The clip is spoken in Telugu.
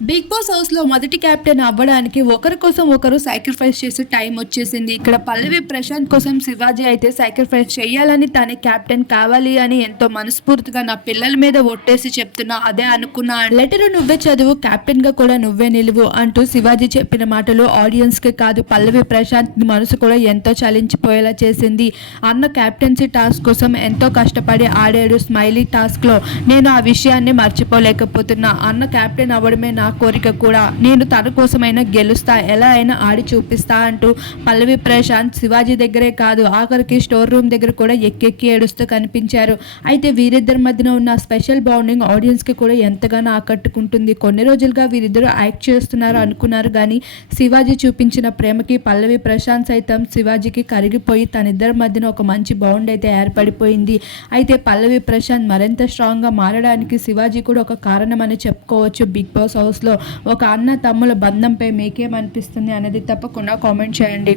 బిగ్ బాస్ హౌస్లో మొదటి కెప్టెన్ అవ్వడానికి ఒకరి కోసం ఒకరు సాక్రిఫైస్ చేసే టైం వచ్చేసింది. ఇక్కడ పల్లవి ప్రశాంత్ కోసం శివాజీ అయితే సాక్రిఫైస్ చేయాలని తనే కెప్టెన్ కావాలి అని ఎంతో మనస్ఫూర్తిగా నా పిల్లల మీద ఒట్టేసి చెప్తున్నా అదే అనుకున్నా. లెటర్ నువ్వే చదువు కెప్టెన్గా కూడా నువ్వే నిలువు అంటూ శివాజీ చెప్పిన మాటలు ఆడియన్స్కి కాదు పల్లవి ప్రశాంత్ మనసు కూడా ఎంతో చలించిపోయేలా చేసింది. అన్న కెప్టెన్సీ టాస్క్ కోసం ఎంతో కష్టపడి ఆడాడు స్మైలీ టాస్క్లో. నేను ఆ విషయాన్ని మర్చిపోలేకపోతున్నా. అన్న క్యాప్టెన్ అవ్వడమే నా కోరిక కూడా. నేను తన కోసమైనా గెలుస్తా ఎలా అయినా ఆడి చూపిస్తా అంటూ పల్లవి ప్రశాంత్ శివాజీ దగ్గరే కాదు ఆఖరికి స్టోర్ రూమ్ దగ్గర కూడా ఎక్కెక్కి ఏడుస్తూ కనిపించారు. అయితే వీరిద్దరి మధ్యన ఉన్న స్పెషల్ బాండింగ్ ఆడియన్స్కి కూడా ఎంతగానో ఆకట్టుకుంటుంది. కొన్ని రోజులుగా వీరిద్దరు యాక్ట్ చేస్తున్నారు అనుకున్నారు కానీ శివాజీ చూపించిన ప్రేమకి పల్లవి ప్రశాంత్ సైతం శివాజీకి కరిగిపోయి తనిద్దరి మధ్యన ఒక మంచి బాండ్ అయితే ఏర్పడిపోయింది. అయితే పల్లవి ప్రశాంత్ మరింత స్ట్రాంగ్గా మారడానికి శివాజీ కూడా ఒక కారణం అని చెప్పుకోవచ్చు. బిగ్ బాస్ హౌస్ హౌస్లో ఒక అన్న తమ్ముల బంధంపై మీకేమనిపిస్తుంది అనేది తప్పకుండా కామెంట్ చేయండి.